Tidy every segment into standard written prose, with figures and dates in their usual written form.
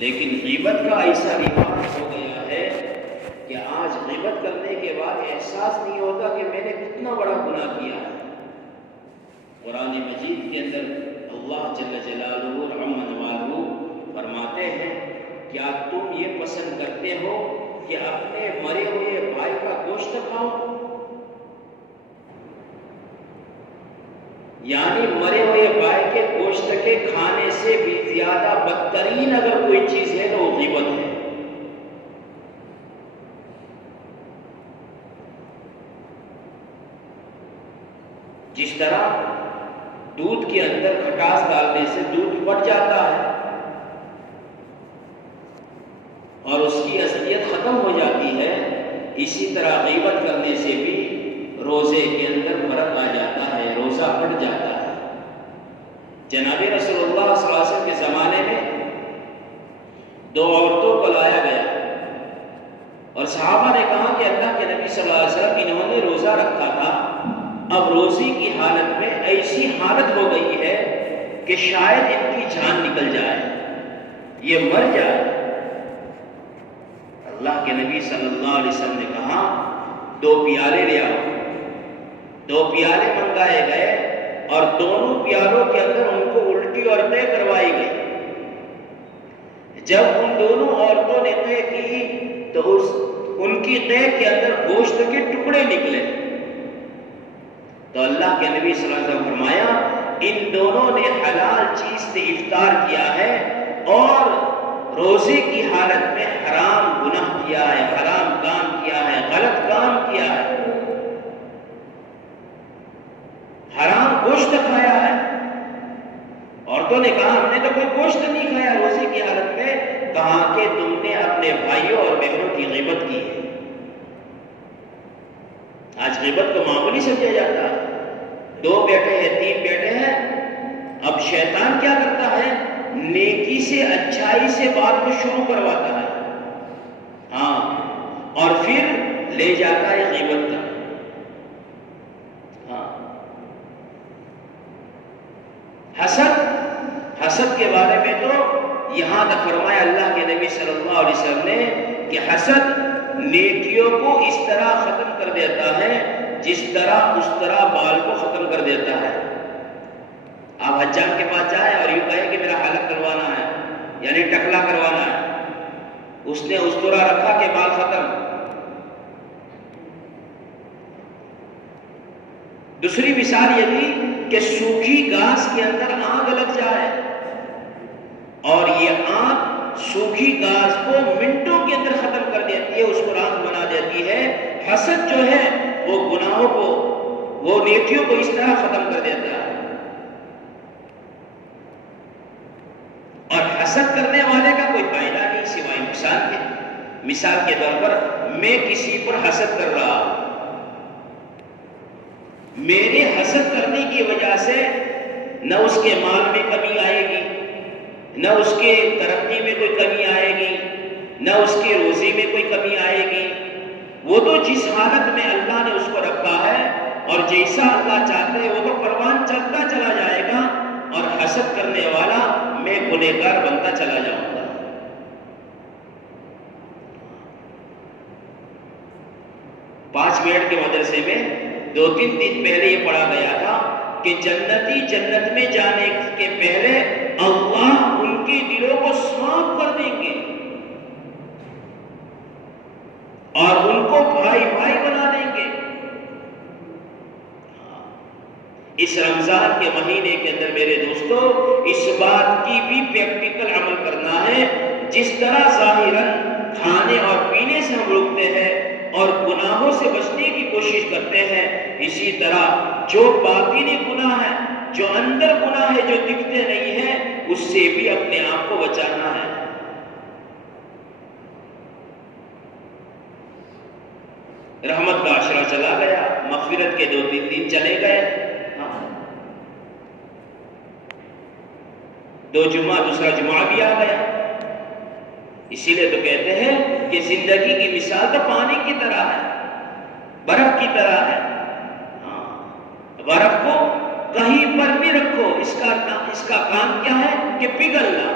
لیکن غیبت کا ایسا رواج ہو گیا ہے کہ آج غیبت کرنے کے بعد احساس نہیں ہوتا کہ میں نے کتنا بڑا گناہ کیا ہے۔ قرآن مجید کے اندر اللہ جل جلالہ عم نوالہ فرماتے ہیں، کیا تم یہ پسند کرتے ہو کہ اپنے مرے ہوئے بھائی کا گوشت کھاؤ؟ یعنی مرے ہوئے بھائی کے گوشت کے کھانے سے بھی زیادہ بدترین اگر کوئی چیز ہے تو وہ غیبت ہے۔ جس طرح دودھ کے اندر کھٹاس ڈالنے سے دودھ پھٹ جاتا ہے اور اس کی اصلیت ختم ہو جاتی ہے، اسی طرح غیبت کرنے سے بھی روزے کے اندر فرق آ جاتا ہے، روزہ پھٹ جاتا ہے۔ جناب رسول اللہ صلی اللہ علیہ وسلم کے زمانے میں دو عورتوں کو لایا گیا اور صحابہ نے کہا کہ اللہ کے نبی صلی اللہ علیہ وسلم انہوں نے روزہ رکھا تھا، اب روزے کی حالت میں ایسی حالت ہو گئی ہے کہ شاید ان کی جان نکل جائے، یہ مر جائے۔ اللہ کے نبی صلی اللہ علیہ وسلم نے کہا 2 پیالے لے آؤ۔ 2 پیالے منگائے گئے اور دونوں پیالوں کے اندر ان کو الٹی اور طے کروائی گئی۔ جب ان دونوں عورتوں نے طے کی تو ان کی طے کے اندر گوشت کے ٹکڑے نکلے، تو اللہ کے نبی صلی اللہ علیہ وسلم فرمایا ان دونوں نے حلال چیز سے افطار کیا ہے اور روزے کی حالت میں حرام گناہ کیا ہے، حرام کام کیا ہے، غلط کام کیا ہے، حرام گوشت کھایا ہے۔ عورتوں نے کہا ہم نے تو کوئی گوشت نہیں کھایا روزے کی حالت میں۔ کہا کہ تم نے اپنے بھائیوں اور بہنوں کی غیبت کی ہے۔ آج غیبت کو معمولی سمجھا جاتا ہے، 2 بیٹے ہیں 3 بیٹے ہیں، اب شیطان کیا کرتا ہے، نیکی سے اچھائی سے بات کو شروع کرواتا ہے، اور پھر لے جاتا ہے غیبت کا۔ حسد کے بارے میں تو یہاں تک فرمایا اللہ کے نبی صلی اللہ علیہ وسلم نے کہ حسد نیکیوں کو اس طرح ختم کر دیتا ہے جس طرح اس طرح بال کو ختم کر دیتا ہے۔ آپ حجام کے پاس جائیں اور یوں کہیں کہ میرا حلق کروانا ہے، یعنی ٹکلا کروانا ہے، اس نے اس طرح رکھا کہ بال ختم۔ دوسری مثال یہ تھی کہ سوکھی گھاس کے اندر آگ لگ جائے اور یہ آگ سوکھی گھاس کو منٹوں کے اندر ختم کر دیتی ہے، اس کو راکھ بنا دیتی ہے۔ حسد جو ہے وہ گناہوں کو، وہ نیکیوں کو اس طرح ختم کر دیتا ہے۔ اور حسد کرنے والے کا کوئی فائدہ نہیں سوائے نقصان کے۔ مثال کے طور پر میں کسی پر حسد کر رہا ہوں، میرے حسد کرنے کی وجہ سے نہ اس کے مال میں کمی آئے گی، نہ اس کے ترقی میں کوئی کمی آئے گی، نہ اس کے روزی میں کوئی کمی آئے گی۔ وہ تو جس حالت میں اللہ نے اس کو رکھا ہے اور جیسا اللہ چاہتے ہیں وہ تو پروان چلتا چلا جائے گا، اور حسد کرنے والا میں گنہگار بنتا چلا جاؤں گا۔ 5 منٹ کے مدرسے میں 2-3 دن پہلے یہ پڑھا گیا تھا کہ جنتی جنت میں جانے کے پہلے اللہ ان کے دلوں کو صاف کر دیں گے اور ان کو بھائی بھائی بنا دیں گے۔ اس رمضان کے مہینے کے اندر میرے دوستو اس بات کی بھی پریکٹیکل عمل کرنا ہے۔ جس طرح ظاہراً کھانے اور پینے سے ہم روکتے ہیں اور گناہوں سے بچنے کی کوشش کرتے ہیں، اسی طرح جو باطنی گناہ ہے، جو اندر گناہ ہے، جو دکھتے نہیں ہیں، اس سے بھی اپنے آپ کو بچانا ہے۔ رحمت کا عشرہ چلا گیا، مغفرت کے 2-3 دن چلے گئے، 2 جمعہ دوسرا جمعہ بھی آ گیا۔ اسی لیے تو کہتے ہیں کہ زندگی کی مثال تو پانی کی طرح ہے، برف کی طرح ہے۔ برف کو کہیں پر بھی رکھو، اس کا کام کیا ہے کہ پگھلنا۔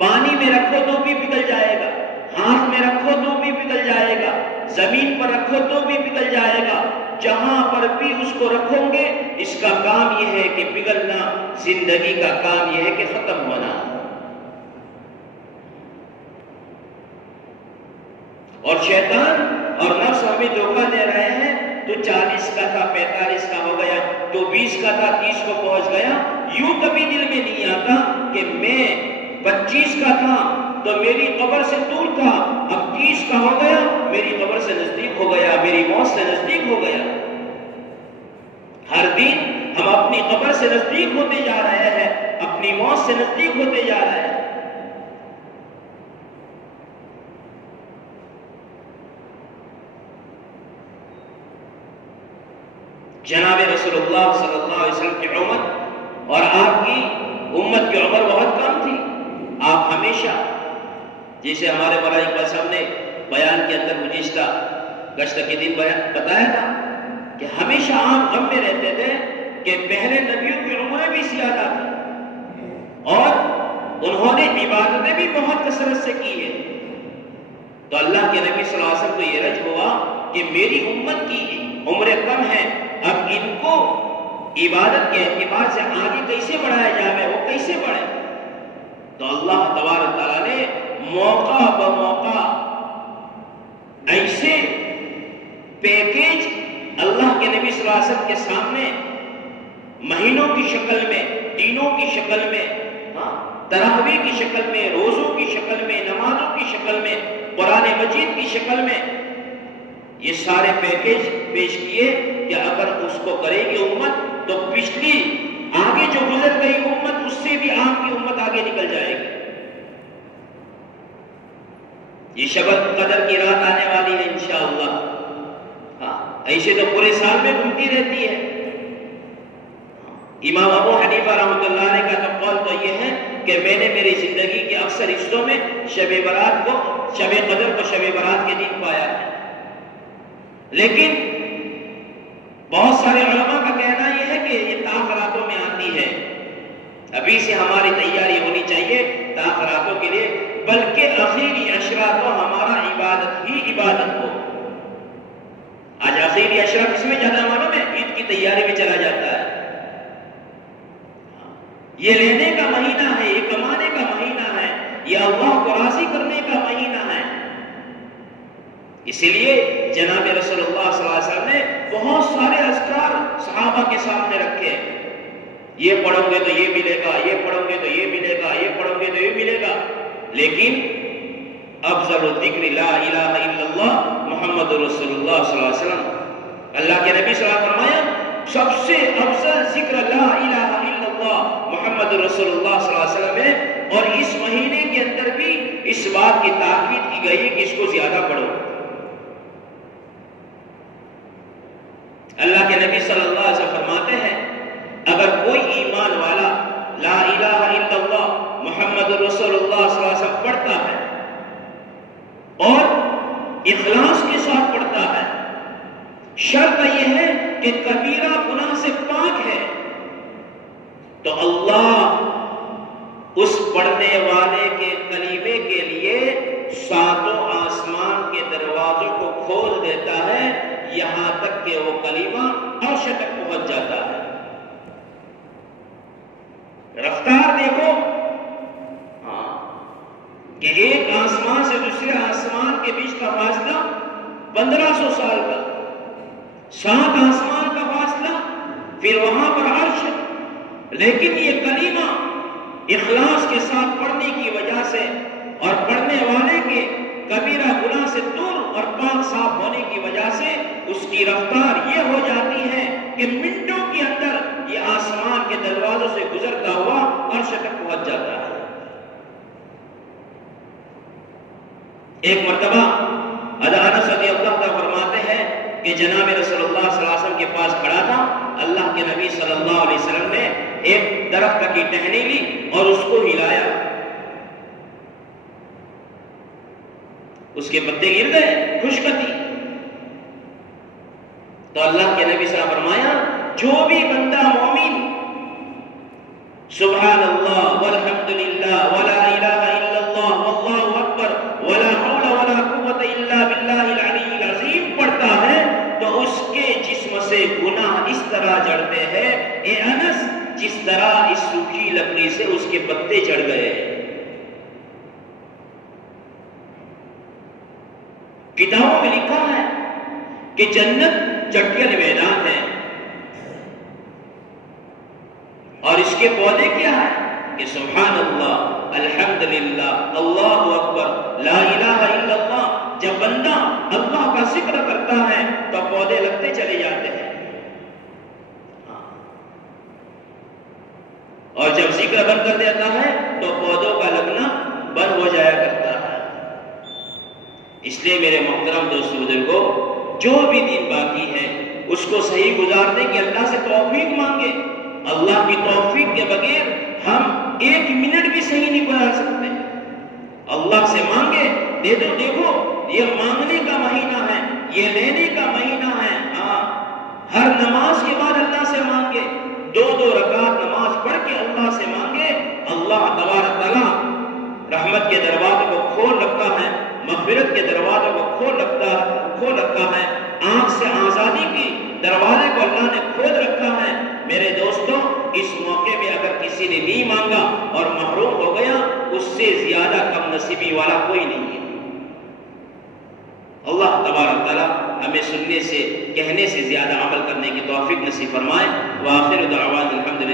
پانی میں رکھو تو بھی پگھل جائے گا، ہاتھ میں رکھو تو بھی پگھل جائے گا، زمین پر رکھو تو بھی پگھل جائے گا، جہاں پر بھی اس کو رکھو گے اس کا کام یہ ہے کہ پگھلنا، زندگی کا کام یہ ہے کہ ختم ہونا۔ اور شیطان اور نفس ہمیں دھوکہ دے رہے ہیں، تو 40 کا تھا 45 کا ہو گیا، تو 20 کا تھا 30 کو پہنچ گیا۔ یوں کبھی دل میں نہیں آتا کہ میں 25 کا تھا تو میری قبر سے دور تھا، اب 30 کا ہو گیا، میری قبر سے نزدیک ہو گیا، میری موت سے نزدیک ہو گیا۔ ہر دن ہم اپنی قبر سے نزدیک ہوتے جا رہے ہیں، اپنی موت سے نزدیک ہوتے جا رہے ہیں۔ جناب رسول اللہ صلی اللہ علیہ وسلم کی عمر اور آپ کی امت کی عمر بہت کم تھی۔ آپ ہمیشہ، جیسے ہمارے مولانا اقبال صاحب نے بیان کے اندر گزشتہ گشت کے دن بتایا تھا کہ ہمیشہ آپ غم میں رہتے تھے کہ پہلے نبیوں کی عمریں بھی زیادہ تھی اور انہوں نے عبادتیں بھی بہت کثرت سے کی ہے۔ تو اللہ کے نبی صلی اللہ علیہ وسلم کو یہ رجع ہوا کہ میری امت کی عمریں کم ہیں، اب ان کو عبادت کے اعتبار سے آگے کیسے بڑھایا جائے، وہ کیسے بڑھے؟ تو اللہ تبارک تعالیٰ نے موقع بموقع ایسے پیکیج اللہ کے نبی صلی اللہ علیہ وسلم کے سامنے مہینوں کی شکل میں، دنوں کی شکل میں، تراویح کی شکل میں، روزوں کی شکل میں، نمازوں کی شکل میں، قرآن مجید کی شکل میں یہ سارے پیکیج پیش کیے کہ اگر اس کو کرے گی امت تو پچھلی آگے جو گزر گئی امت اس سے بھی آپ کی امت آگے نکل جائے گی۔ یہ شب قدر کی رات آنے والی ہے انشاءاللہ، ایسے تو پورے سال میں گھومتی رہتی ہے۔ امام ابو حنیفہ رحمۃ اللہ علیہ کا تو قول تو یہ ہے کہ میں نے میری زندگی کے اکثر حصوں میں شب برات کو، شب قدر کو شب برات کے دن پایا ہے، لیکن بہت سارے علماء کا کہنا یہ ہے کہ یہ تاخراتوں میں آتی ہے۔ ابھی سے ہماری تیاری ہونی چاہیے تاخراتوں کے لیے، بلکہ اخیری عشرہ تو ہمارا عبادت ہی عبادت ہو۔ آج اخیری عشرہ کس میں زیادہ معلوم ہے؟ عید کی تیاری میں چلا جاتا ہے۔ یہ لینے کا مہینہ ہے، یہ کمانے کا مہینہ ہے، یہ اللہ کو راضی کرنے کا مہینہ ہے۔ اسی لیے جناب رسول اللہ صلی اللہ علیہ وسلم نے بہت سارے اذکار صحابہ کے سامنے رکھے، یہ پڑھو گے تو یہ ملے گا، یہ پڑھو گے تو یہ ملے گا، یہ پڑھو گے تو یہ ملے گا، لیکن افضل الذکر لا الہ الا اللہ محمد رسول اللہ صلی اللہ علیہ وسلم، اللہ کے نبی صلی اللہ علیہ وسلم فرمایا سب سے افضل ذکر لا الہ الا اللہ محمد رسول اللہ صلی اللہ علیہ وسلم ہے، اور اس مہینے کے اندر بھی اس بات کی تاکید کی گئی کہ اس کو زیادہ پڑھو۔ اللہ کے نبی صلی اللہ علیہ وسلم فرماتے ہیں اگر کوئی ایمان والا لا الہ الا اللہ محمد رسول اللہ صلی اللہ علیہ وسلم پڑھتا ہے اور اخلاص کے ساتھ پڑھتا ہے، شرط یہ ہے کہ کبیرہ گناہ سے پاک ہے، تو اللہ اس پڑھنے والے کے کلمے کے لیے 7 آسمان کے دروازوں کو کھول دیتا ہے، یہاں تک کہ وہ کلمہ عرش تک پہنچ جاتا ہے۔ رفتار دیکھو کہ ایک آسمان سے دوسرے آسمان کے بیچ کا فاصلہ 1500 سال کا، 7 آسمان کا فاصلہ، پھر وہاں پر عرش، لیکن یہ کلمہ اخلاص کے ساتھ پڑھنے کی وجہ سے اور پڑھنے والے کے کبیرہ گناہ سے دور اور پاک صاف ہونے کی وجہ سے اس کی رفتار یہ ہو جاتی ہے کہ منٹوں کے اندر یہ آسمان کے دروازوں سے گزرتا ہوا عرش تک پہنچ جاتا ہے۔ ایک مرتبہ انس رضی اللہ عنہ فرماتے ہیں کہ جناب رسول اللہ صلی اللہ علیہ وسلم کے پاس کھڑا تھا، اللہ کے نبی صلی اللہ علیہ وسلم نے ایک درخت کی ٹہنی لی اور اس کو ہلایا، اس کے پتے گر گئے، خشک تھی۔ تو اللہ کے نبی صلی اللہ علیہ وسلم فرمایا جو بھی بندہ مومن سبحان اللہ والحمد للہ ولا الہ الا پتے چڑھ گئے. کتابوں میں لکھا ہے کہ جنت چٹیل میدان ہے اور اس کے پودے کیا ہیں کہ سبحان اللہ، الحمدللہ، اللہ اکبر، لا الہ الا اللہ. جب بندہ اللہ کا ذکر کرتا ہے تو پودے لگتے چلے جاتے ہیں، اور جب ذکر بند کر دیتا ہے تو پودوں کا لگنا بند ہو جایا کرتا ہے. اس لیے میرے محترم دوست بزرگوں، جو بھی دن باقی ہے اس کو صحیح گزارنے کی اللہ سے توفیق مانگے. اللہ کی توفیق کے بغیر ہم ایک منٹ بھی صحیح نہیں گزار سکتے. اللہ سے مانگے. دیکھو یہ مانگنے کا مہینہ ہے، یہ لینے کا مہینہ ہے. ہاں، ہر نماز کے بعد اللہ سے مانگے، 2 رکعت نماز پڑھ کے اللہ سے مانگے. اللہ تبارک تعالیٰ رحمت کے دروازوں کو کھول رکھتا ہے، مغفرت کے دروازوں کو کھول رکھا ہے. آنکھ سے آزادی کی دروازے کو اللہ نے کھول رکھا ہے. میرے دوستوں، اس موقع میں اگر کسی نے نہیں مانگا اور محروم ہو گیا، اس سے زیادہ کم نصیبی والا کوئی نہیں ہے. اللہ تبارک تعالیٰ ہمیں سننے سے، کہنے سے زیادہ عمل کرنے کی توفیق نصیب فرمائے. وآخر دعوانا الحمدللہ.